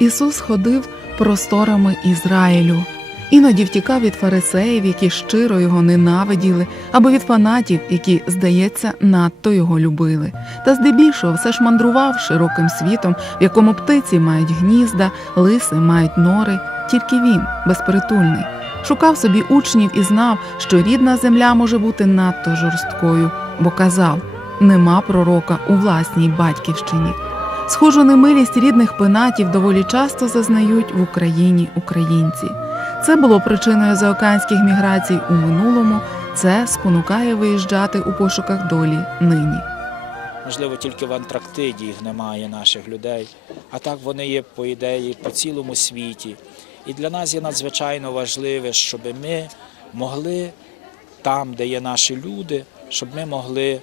Ісус ходив просторами Ізраїлю. Іноді втікав від фарисеїв, які щиро його ненавиділи, або від фанатів, які, здається, надто його любили. Та здебільшого все ж мандрував широким світом, в якому птиці мають гнізда, лиси мають нори, тільки він безпритульний. Шукав собі учнів і знав, що рідна земля може бути надто жорсткою, бо казав: нема пророка у власній батьківщині. Схожу немилість рідних пенатів доволі часто зазнають в Україні українці. Це було причиною заокеанських міграцій у минулому. Це спонукає виїжджати у пошуках долі нині. Можливо, тільки в Антарктиді їх немає наших людей, а так вони є по ідеї по цілому світі. І для нас є надзвичайно важливе, щоб ми могли там, де є наші люди, щоб ми могли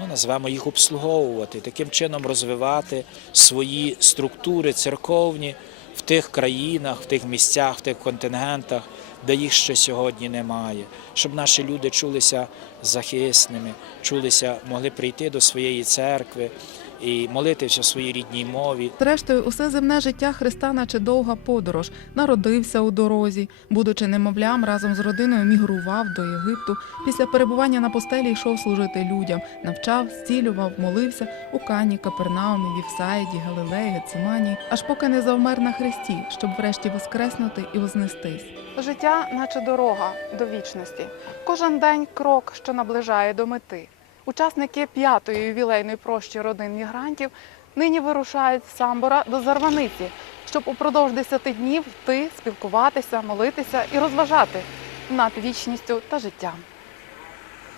ну, назвемо їх обслуговувати, таким чином розвивати свої структури церковні в тих країнах, в тих місцях, в тих контингентах, де їх ще сьогодні немає, щоб наші люди чулися захисними, чулися, могли прийти до своєї церкви і молитися в своїй рідній мові. Зрештою, усе земне життя Христа, наче довга подорож, народився у дорозі, будучи немовлям, разом з родиною мігрував до Єгипту. Після перебування на постелі йшов служити людям, навчав, зцілював, молився у Кані, Капернаумі, Вівсаїді, Галилеї, Гециманії, аж поки не завмер на хресті, щоб врешті воскреснути і вознестись. Життя, наче дорога до вічності. Кожен день крок, що наближає до мети. Учасники п'ятої ювілейної прощі родин мігрантів нині вирушають з Самбора до Зарваниці, щоб упродовж 10 днів йти, спілкуватися, молитися і розважати над вічністю та життям.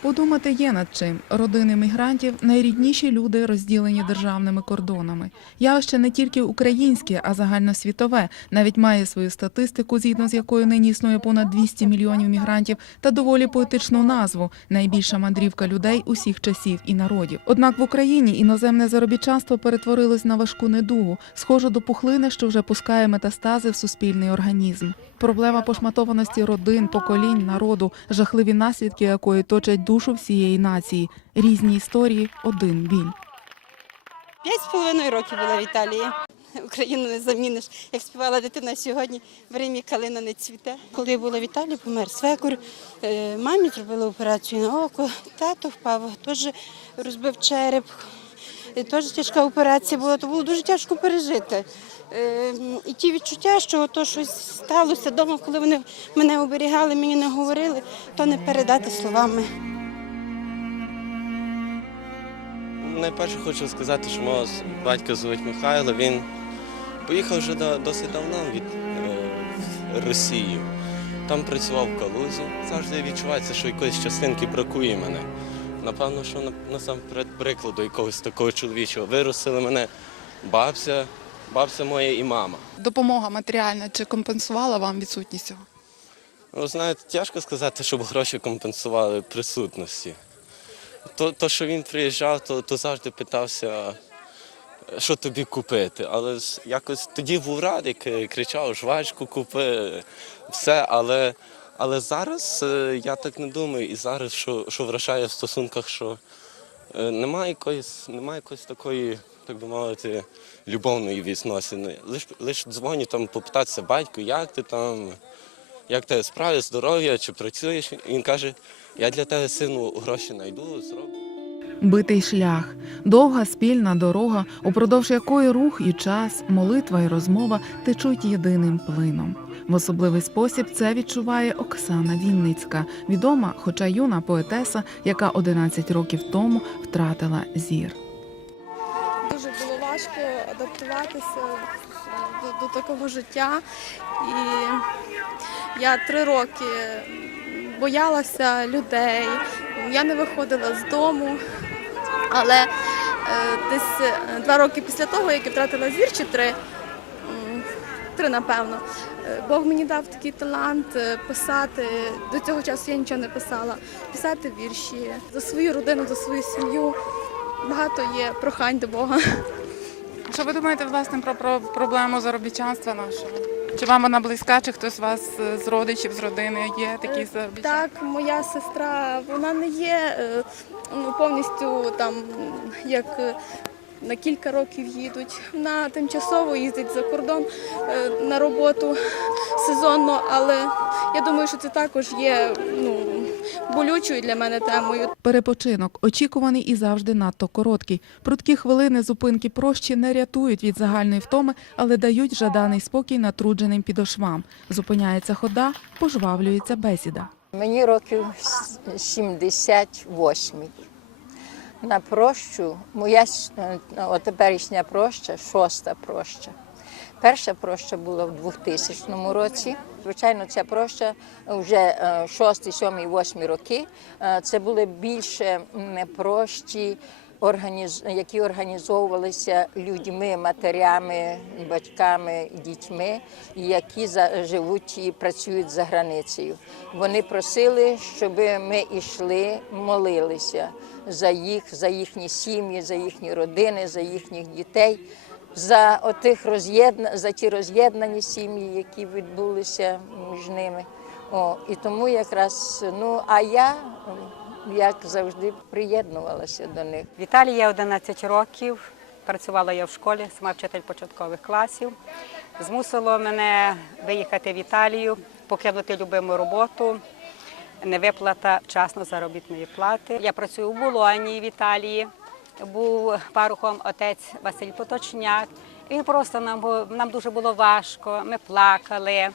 Подумати є над чим. Родини мігрантів найрідніші люди, розділені державними кордонами. Явище не тільки українське, а загальносвітове. Навіть має свою статистику, згідно з якою нині існує понад 200 мільйонів мігрантів, та доволі поетичну назву найбільша мандрівка людей усіх часів і народів. Однак в Україні іноземне заробітчанство перетворилось на важку недугу, схожу до пухлини, що вже пускає метастази в суспільний організм. Проблема пошматованості родин, поколінь, народу, жахливі наслідки якої точать душу всієї нації. Різні історії, один біль. П'ять з половиною років була в Італії. Україну не заміниш. Як співала дитина сьогодні, в Римі калина не цвіте. Коли я була в Італії, помер свекор. Е, Мамі зробили операцію на око, тато впав, теж розбив череп. Теж тяжка операція була, то було дуже тяжко пережити. Е, І ті відчуття, що то щось сталося вдома, коли вони мене оберігали, мені не говорили, то не передати словами. Найперше хочу сказати, що мого батька звуть Михайло. Він поїхав вже досить давно від е, в Росію. Там працював в Калузі. Завжди відчувається, що якоїсь частинки бракує мене. Напевно, що насамперед прикладу якогось такого чоловічого. Виростили мене бабця, бабця моя і мама. Допомога матеріальна чи компенсувала вам відсутність цього? Ну, знаєте, тяжко сказати, щоб гроші компенсували присутності. То, то що він приїжджав, то, то завжди питався, що тобі купити. Але ж якось тоді був радий, кричав, жвачку купи, все. Але, але зараз е, я так не думаю. І зараз, що, що вражає в стосунках, що немає якоїсь, немає якоїсь такої, так би мовити, любовної відносини. Лиш, лиш дзвоню там попитатися батьку, як ти там як тебе справи, здоров'я, чи працюєш? Він каже, я для тебе сину гроші знайду, зроблю. Битий шлях, довга спільна дорога, упродовж якої рух і час, молитва і розмова течуть єдиним плином. В особливий спосіб це відчуває Оксана Вінницька, відома, хоча юна поетеса, яка 11 років тому втратила зір. Дуже було важко адаптуватися до, до такого життя. І я три роки боялася людей, я не виходила з дому. Але е, десь е, два роки після того, як я втратила зір, чи три, три напевно, е, Бог мені дав такий талант е, писати. До цього часу я нічого не писала. Писати вірші за свою родину, за свою сім'ю. Багато є прохань до Бога. Що ви думаєте власне про, про проблему заробітчанства нашого? Чи вам вона близька, чи хтось з вас е, з родичів, з родини є такий заробітчан? Так, моя сестра, вона не є ну, повністю там як на кілька років їдуть. На тимчасово їздять за кордон е, на роботу сезонно, але я думаю, що це також є ну, болючою для мене темою. Перепочинок очікуваний і завжди надто короткий. Прудкі хвилини зупинки прощі не рятують від загальної втоми, але дають жаданий спокій натрудженим підошвам. Зупиняється хода, пожвавлюється бесіда. Мені років с- 78. На прощу, моя е, о, теперішня проща, шоста проща. Перша проща була в 2000 році. Звичайно, ця проща вже е, шостий, сьомий, восьмий роки. Е, Це були більше не прощі, які організовувалися людьми, матерями, батьками, дітьми, які за- живуть і працюють за границею. Вони просили, щоб ми йшли, молилися за їх, за їхні сім'ї, за їхні родини, за їхніх дітей. За отих роз'єдна за ті роз'єднані сім'ї, які відбулися між ними. О, і тому якраз ну а я як завжди приєднувалася до них. В Італії я 11 років. Працювала я в школі, сама вчитель початкових класів. Змусило мене виїхати в Італію, покинути любиму роботу, невиплата вчасно заробітної плати. Я працюю в Болоні в Італії. Був парухом отець Василь Поточняк. Він просто нам, нам дуже було важко. Ми плакали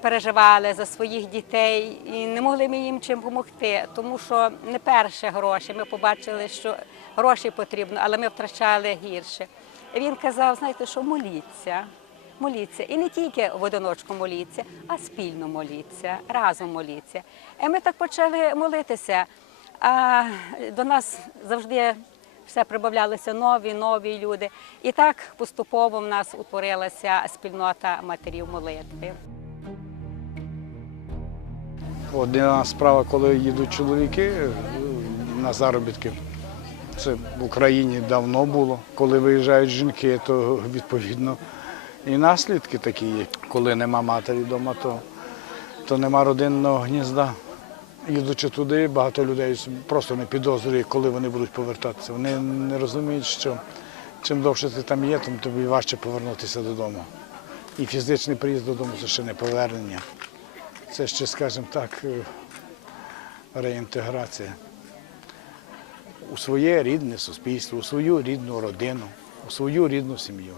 переживали за своїх дітей і не могли ми їм чим допомогти, тому що не перше гроші. Ми побачили, що гроші потрібно, але ми втрачали гірше. Він казав, знаєте, що моліться, моліться. І не тільки в одиночку моліться, а спільно моліться, разом моліться. І ми так почали молитися. А до нас завжди все прибавлялися нові, нові люди. І так поступово в нас утворилася спільнота матерів молитви. Одна справа, коли їдуть чоловіки е, на заробітки. Це в Україні давно було. Коли виїжджають жінки, то відповідно і наслідки такі є. Коли нема матері вдома, то, то нема родинного гнізда. Їдучи туди, багато людей просто не підозрює, коли вони будуть повертатися. Вони не розуміють, що чим довше ти там є, тим тобі важче повернутися додому. І фізичний приїзд додому це ще не повернення. Це ще, скажімо так, е, реінтеграція у своє рідне суспільство, у свою рідну родину, у свою рідну сім'ю.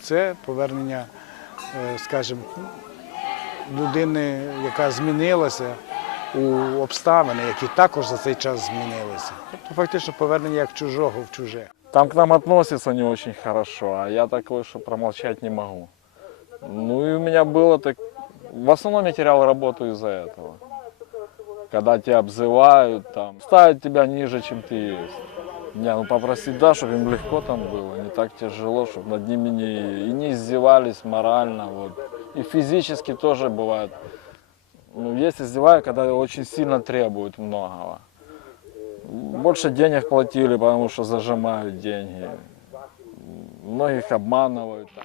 Це повернення, е, скажімо, людини, яка змінилася у обставини, які також за цей час змінилися. Тобто фактично повернення як чужого в чуже. Там к нам относятся не очень хорошо, а я такой, что промолчать не могу. Ну и у меня было так... В основном я терял работу из-за этого. Когда тебя обзывают, там, ставят тебя ниже, чем ты есть. Не, ну попросить, да, чтобы им легко там было, не так тяжело, чтобы над ними не, и не издевались морально, вот. И физически тоже бывает. Ну, есть издевают, когда очень сильно требуют многого. Больше денег платили, потому что зажимают деньги. Многих обманывают. Там.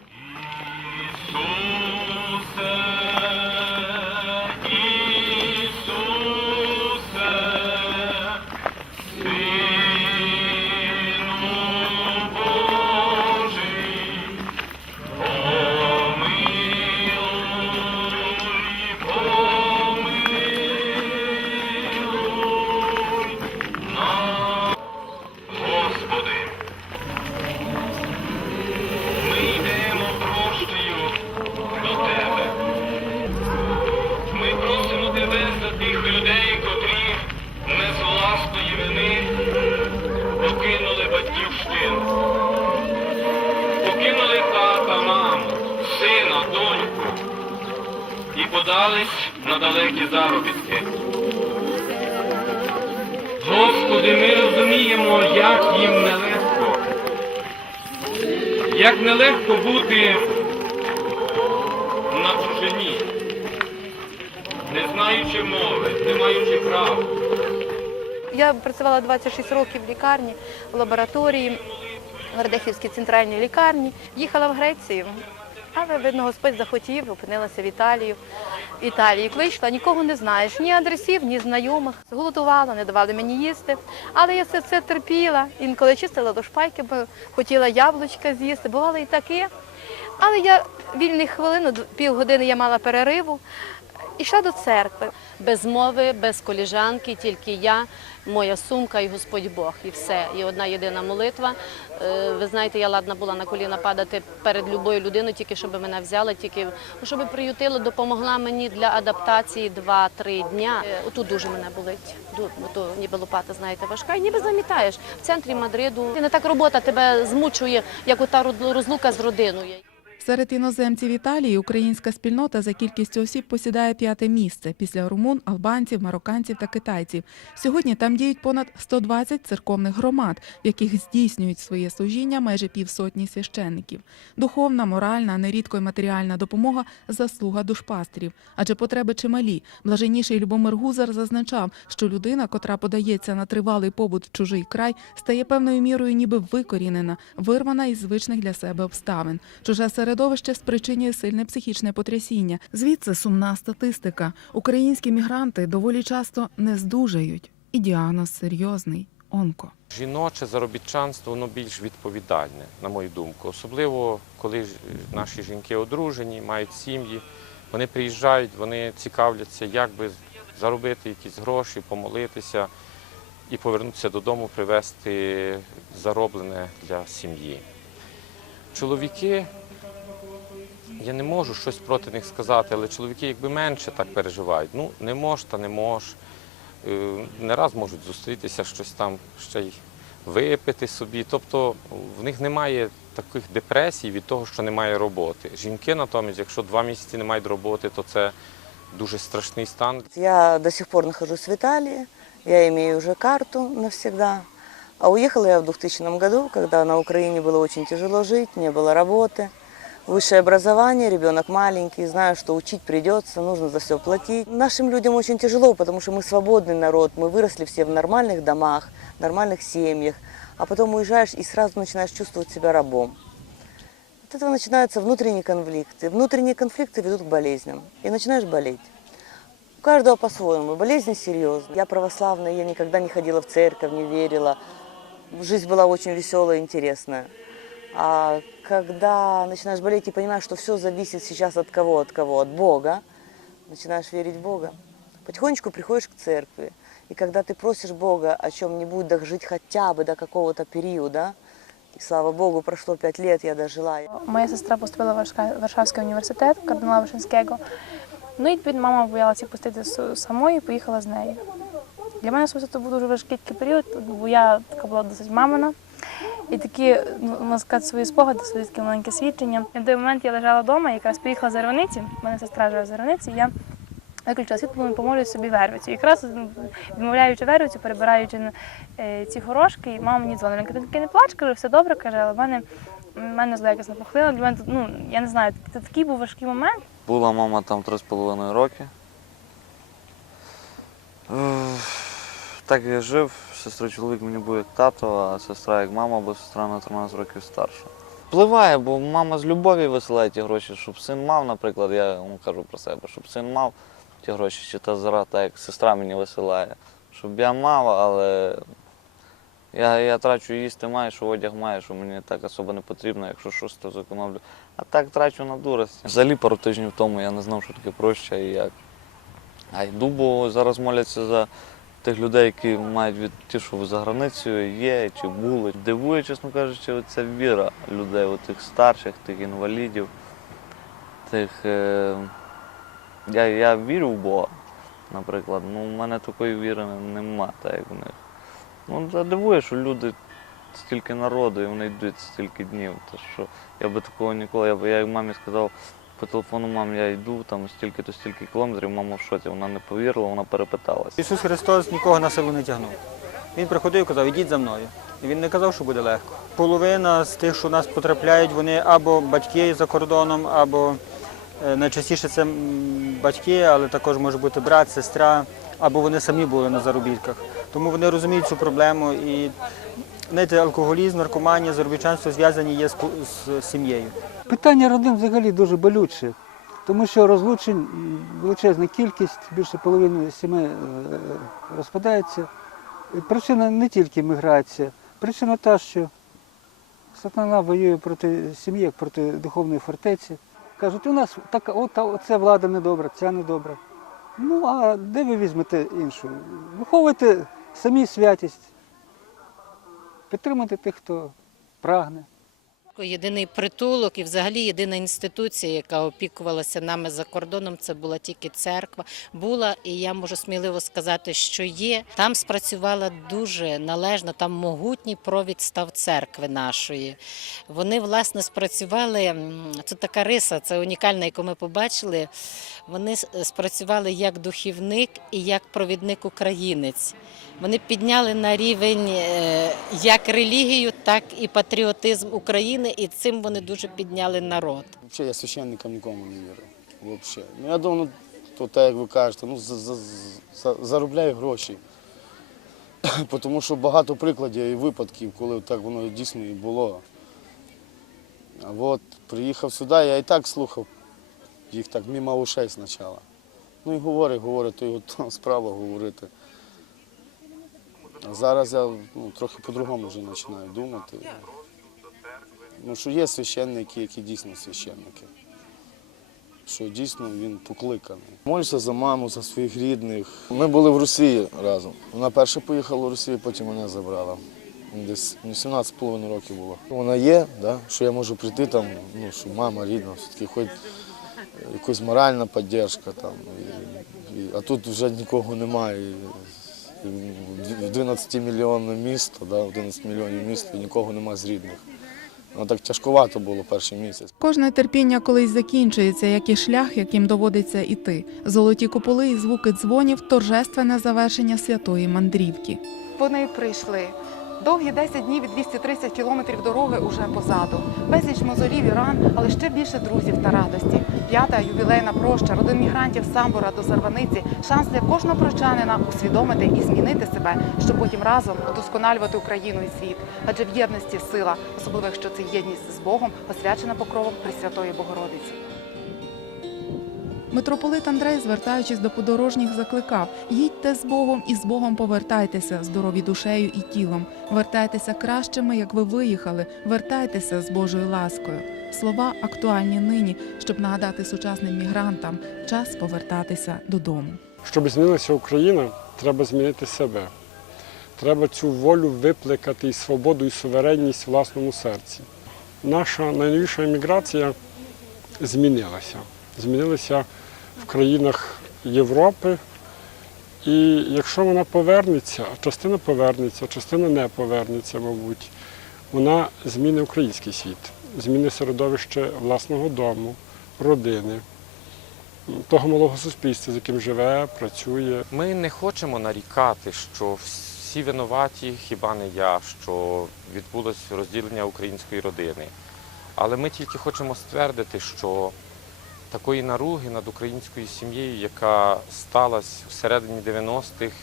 Подались на далекі заробітки. Господи, ми розуміємо, як їм нелегко. Як нелегко бути на чужині, не знаючи мови, не маючи прав. Я працювала 26 років в лікарні, в лабораторії, в Радехівській центральній лікарні. Їхала в Грецію Але, видно, Господь захотів, опинилася в Італії. Італії вийшла, нікого не знаєш, ні адресів, ні знайомих. Зголодувала, не давали мені їсти. Але я все це терпіла. Інколи чистила до шпайки, бо хотіла яблучка з'їсти. Бувало і таке. Але я вільних хвилин, півгодини я мала перериву, Ішла до церкви. без мови, без коліжанки, тільки я, моя сумка і Господь Бог, і все. І одна єдина молитва. Е, Ви знаєте, я ладна була на коліна падати перед любою людиною, тільки щоб мене взяли, тільки щоб приютила, допомогла мені для адаптації 2-3 дня. Е, Отут дуже мене болить. То ніби лопата, знаєте, важка, і ніби замітаєш в центрі Мадриду. І не так робота тебе змучує, як ота розлука з родиною. Серед іноземців Італії українська спільнота за кількістю осіб посідає п'яте місце після румун, албанців, марокканців та китайців. Сьогодні там діють понад 120 церковних громад, в яких здійснюють своє служіння майже півсотні священників. Духовна, моральна, нерідко й матеріальна допомога заслуга душпастерів, адже потреби чималі. Блаженніший Любомир Гузар зазначав, що людина, котра подається на тривалий побут в чужий край, стає певною мірою ніби викорінена, вирвана із звичних для себе обставин. Чуже середовище спричинює сильне психічне потрясіння. Звідси сумна статистика. Українські мігранти доволі часто не здужають. І діагноз серйозний онко. Жіноче заробітчанство воно більш відповідальне, на мою думку. Особливо, коли ж наші жінки одружені, мають сім'ї, вони приїжджають, вони цікавляться, як би заробити якісь гроші, помолитися і повернутися додому, привезти зароблене для сім'ї. Чоловіки, я не можу щось проти них сказати, але чоловіки якби менше так переживають. Ну, не мож та не мож. Е, Не раз можуть зустрітися, щось там ще й випити собі. Тобто в них немає таких депресій від того, що немає роботи. Жінки натомість, якщо два місяці не мають роботи, то це дуже страшний стан. Я до сих пор нахожусь в Италии, я имею уже карту навсегда. А уехала я в 2000 году, когда на Украине было очень тяжело жить, не было работы. Высшее образование, ребенок маленький, знаю, что учить придется, нужно за все платить. Нашим людям очень тяжело, потому что мы свободный народ, мы выросли все в нормальных домах, нормальных семьях, а потом уезжаешь и сразу начинаешь чувствовать себя рабом. От этого начинаются внутренние конфликты. Внутренние конфликты ведут к болезням, и начинаешь болеть. У каждого по-своему. Болезнь серьезная. Я православная, я никогда не ходила в церковь, не верила. Жизнь была очень веселая, интересная. А когда начинаешь болеть и понимаешь, что все зависит сейчас от кого, от кого, от Бога, начинаешь верить в Бога, потихонечку приходишь к церкви. И когда ты просишь Бога о чем-нибудь дожить хотя бы до какого-то периода, и слава Богу, прошло пять лет, я дожила. Моя сестра поступила в Варшка- Варшавський університет кардинала Вишинського. Ну і відповідно мама боялася їх пустити с- самою і поїхала з нею. Для мене особисто це був дуже важкий такий період, бо я така була досить мамина. І такі, ну, можна сказати, свої спогади, свої такі маленькі свідчення. В той момент я лежала вдома, якраз приїхала з Зарваниці, мене сестра живе в Зарваниці, я виключила світло і помолюю собі вервицю. Якраз ну, відмовляючи вервицю, перебираючи е, ці горошки, мама мені дзвонила. Каже, «Ти не плач, каже, все добре, каже, але в мене, в мене зле якось напухлина. Для мене, ну, я не знаю, це такий був важкий момент. Була мама там 3,5 роки. Так я жив, сестра чоловік мені був як тато, а сестра як мама, бо сестра на 13 років старша. Впливає, бо мама з любові висилає ті гроші, щоб син мав, наприклад, я вам кажу про себе, щоб син мав ті гроші, чи та зара, так як сестра мені висилає. Щоб я мав, але я, я трачу їсти маю, що одяг маю, що мені так особо не потрібно, якщо щось то зекономлю. А так трачу на дурості. Взагалі пару тижнів тому я не знав, що таке проща і як. А йду, бо зараз моляться за тих людей, які мають від ті, що за границею є чи були. Дивує, чесно кажучи, ця віра людей, от тих старших, тих інвалідів, тих. Е... Я, я вірю в Бога, наприклад. Ну, у мене такої віри нема, так як в них. Ну, та дивує, що люди стільки народу, і вони йдуть стільки днів. То що я би такого ніколи. Я би я мамі сказав по телефону, мам, я йду там стільки-то стільки кілометрів, мама в шоці. Вона не повірила, вона перепиталася. Ісус Христос нікого на силу не тягнув. Він приходив і казав, ідіть за мною. І він не казав, що буде легко. Половина з тих, що в нас потрапляють, вони або батьки за кордоном, або е, найчастіше це батьки, але також може бути брат, сестра, або вони самі були на заробітках. Тому вони розуміють цю проблему і Знаєте, алкоголізм, наркоманія, заробітчанство зв'язані є з, з сім'єю. Питання родин взагалі дуже болюче, тому що розлучень величезна кількість, більше половини сімей е, розпадається. Причина не тільки міграція, причина та, що сатана воює проти сім'ї, як проти духовної фортеці. Кажуть, у нас така, от, оця влада недобра, ця недобра. Ну, а де ви візьмете іншу? Виховуйте самі святість, підтримуйте тих, хто прагне. Єдиний притулок і взагалі єдина інституція, яка опікувалася нами за кордоном, це була тільки церква. Була, і я можу сміливо сказати, що є. Там спрацювала дуже належно, там могутній провід став церкви нашої. Вони, власне, спрацювали. Це така риса, це унікальна, яку ми побачили. Вони спрацювали як духівник і як провідник українець. Вони підняли на рівень е, як релігію, так і патріотизм України, і цим вони дуже підняли народ. Взагалі я священникам нікому не вірю. Взагалі. Ну я думаю, ну, то так, як ви кажете, ну за, за, за, заробляю гроші. Тому що багато прикладів і випадків, коли так воно дійсно і було. А от приїхав сюди, я і так слухав їх так мимо ушей спочатку. Ну і говорить, говорить, то його справа говорити. А зараз я ну, трохи по-другому вже починаю думати. Ну, що є священники, які дійсно священники. Що дійсно він покликаний. Молюся за маму, за своїх рідних. Ми були в Росії разом. Вона перша поїхала в Росію, потім мене забрала. Десь ну, 17,5 років було. Вона є, да? що я можу прийти там, ну, що мама рідна, все-таки хоч якась моральна підтримка там. І, і, а тут вже нікого немає. І, 12 мільйонне місто, да, 11 мільйонів місто, нікого нема з рідних. Ну, так тяжкувато було перший місяць. Кожне терпіння колись закінчується, як і шлях, яким доводиться іти. Золоті куполи і звуки дзвонів торжественне завершення святої мандрівки. Вони прийшли. Довгі 10 днів і 230 кілометрів дороги уже позаду. Безліч мозолів і ран, але ще більше друзів та радості. П'ята ювілейна проща родин мігрантів з Самбора до Зарваниці шанс для кожного прочанина усвідомити і змінити себе, щоб потім разом удосконалювати Україну і світ. Адже в єдності сила, особливо якщо це єдність з Богом, освячена покровом Пресвятої Богородиці. Митрополит Андрей, звертаючись до подорожніх, закликав: їдьте з Богом і з Богом повертайтеся, здорові душею і тілом. Вертайтеся кращими, як ви виїхали. Вертайтеся з Божою ласкою. Слова актуальні нині, щоб нагадати сучасним мігрантам час повертатися додому. Щоб змінилася Україна, треба змінити себе. Треба цю волю випликати і свободу, і суверенність в власному серці. Наша найновіша еміграція змінилася. Змінилася в країнах Європи. І якщо вона повернеться, а частина повернеться, частина не повернеться, мабуть, вона змінить український світ, змінить середовище власного дому, родини, того малого суспільства, з яким живе, працює. Ми не хочемо нарікати, що всі винуваті, хіба не я, що відбулося розділення української родини. Але ми тільки хочемо ствердити, що такої наруги над українською сім'єю, яка сталася всередині 90-х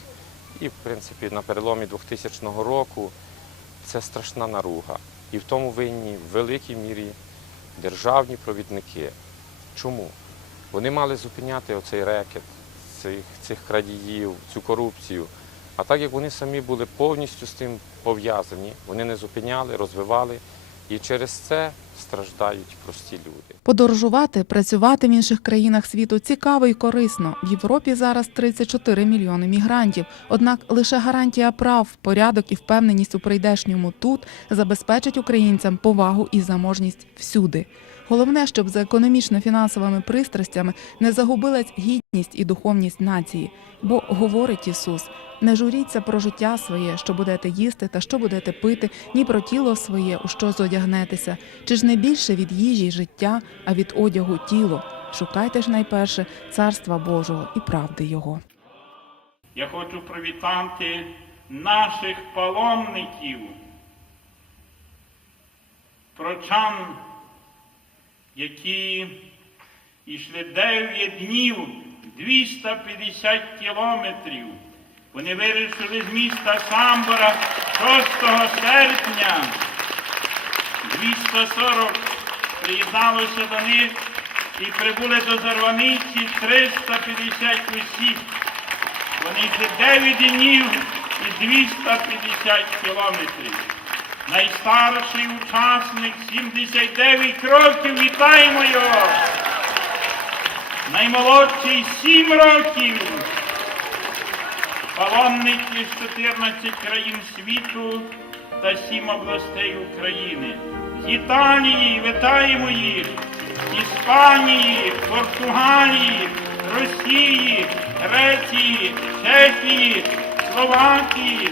і, в принципі, на переломі 2000 року, це страшна наруга. І в тому винні в великій мірі державні провідники. Чому? Вони мали зупиняти оцей рекет цих, цих крадіїв, цю корупцію. А так як вони самі були повністю з тим пов'язані, вони не зупиняли, розвивали, і через це страждають прості люди. Подорожувати, працювати в інших країнах світу цікаво і корисно. В Європі зараз 34 мільйони мігрантів. Однак лише гарантія прав, порядок і впевненість у прийдешньому тут забезпечить українцям повагу і заможність всюди. Головне, щоб за економічно-фінансовими пристрастями не загубилась гідність і духовність нації. Бо говорить Ісус: не журіться про життя своє, що будете їсти та що будете пити, ні про тіло своє, у що зодягнетеся. Чи ж не більше від їжі життя, а від одягу тіло? Шукайте ж найперше царства Божого і правди Його. Я хочу привітати наших паломників, прочан, які йшли 9 днів 250 кілометрів. Вони вирішили з міста Самбора 6 серпня 240 приєдналося до них і прибули до Зарваниці 350 осіб. Вони йшли 9 днів і 250 кілометрів. Найстарший учасник 79 років. Вітаємо його! Наймолодший 7 років. Паломники з 14 країн світу та 7 областей України. З Італії вітаємо їх, Іспанії, Португалії, Росії, Греції, Чехії, Словакії,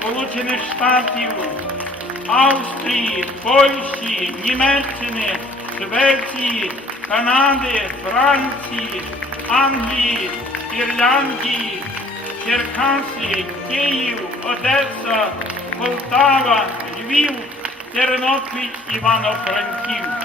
Сполучених Штатів, Австрії, Польщі, Німеччини, Швеції, Канади, Франції, Англії, Ірландії, Черкаси, Київ, Одеса, Полтава, Львів, Тернопіль, Івано-Франківськ.